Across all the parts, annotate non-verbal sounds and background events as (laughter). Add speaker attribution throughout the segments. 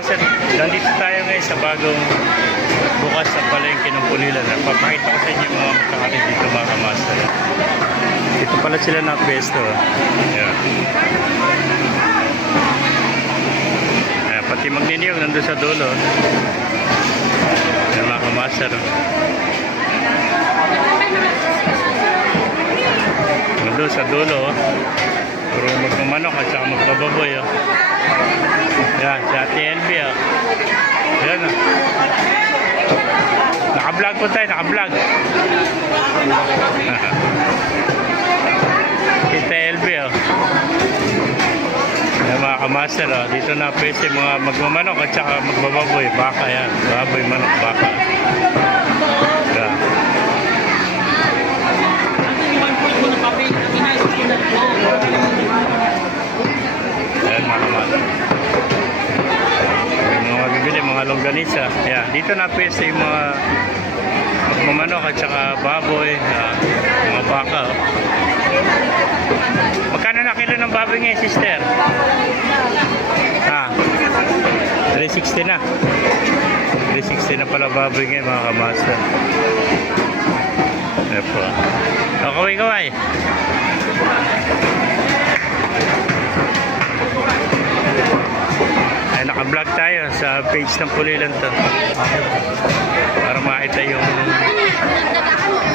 Speaker 1: kamaster, nandito tayo ngayon sa bagong bukas sa palengke ng Pulilan. Papakita ko sa inyo mga magkakalit dito mga kamaster. Dito pala sila na pesto. Ayan. Ayan, pati magniniyog nandun sa dulo. Ayan mga kamaster. Nandun sa dulo. oh. Puro magmamanok at saka magbababoy. Oh. Yan, si Ate LB. Oh. Yan. Oh. Naka-vlog po tayo, naka-vlog. (laughs) Kita LB. Oh. Yan mga kamaster. Oh. Dito na pwede mga magmamanok at saka magbababoy. Baka yan. Baboy, manok, baka. Longganisa. Ayan, dito na pwesto yung mga magmamanok at saka baboy, ah, mga baka. oh. Magkano na kilo ng baboy ngayon, sister? Ah, 360 na. 360 na pala baboy ngayon, mga kamaster. Ayan po. Kaway-kaway. Ay, naka-vlog tayo sa page ng Pulilan to. Para makita yung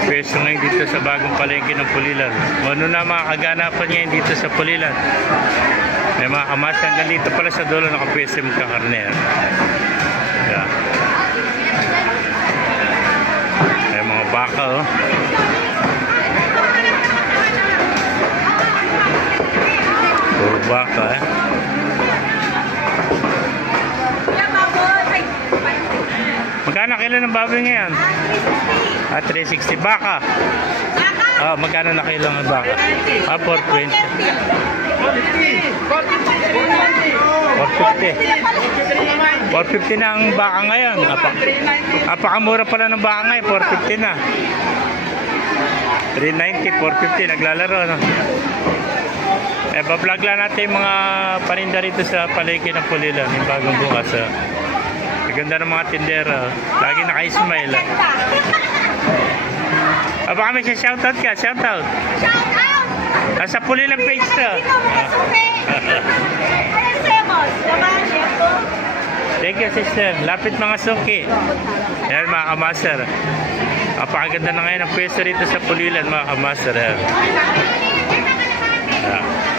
Speaker 1: pwesto ngayon dito sa bagong palengke ng Pulilan. Ano na mga kaganapan ngayon dito sa Pulilan. May mga kamas hanggang dito pala sa dulo nakapwesto yung kakarne. Yeah. May mga baka oh. Puro baka eh. Magkano kilo ng baboy ngayon? Ah, 360. Baka. Ah, magkano na kilo ng baka? Ah, 420. 450. 450 na ang baka ngayon. Apa, apakamura pala ng baka ngayon. 450 na. 390, 450. Naglalaro, no? Eh, bablog lang natin mga paninda rito sa palengke ng Pulilan. Yung bagong bukas. ah. Ganda ng mga tindera. Lagi naka-smile. ah. Baka may shoutout ka. Shoutout. Nasa Pulilan page to. Thank you, sister. Lapit mga suki. Yan, mga kamaster. Napakaganda na ngayon ang pwesto rito sa Pulilan, mga kamaster. Yan. Yan.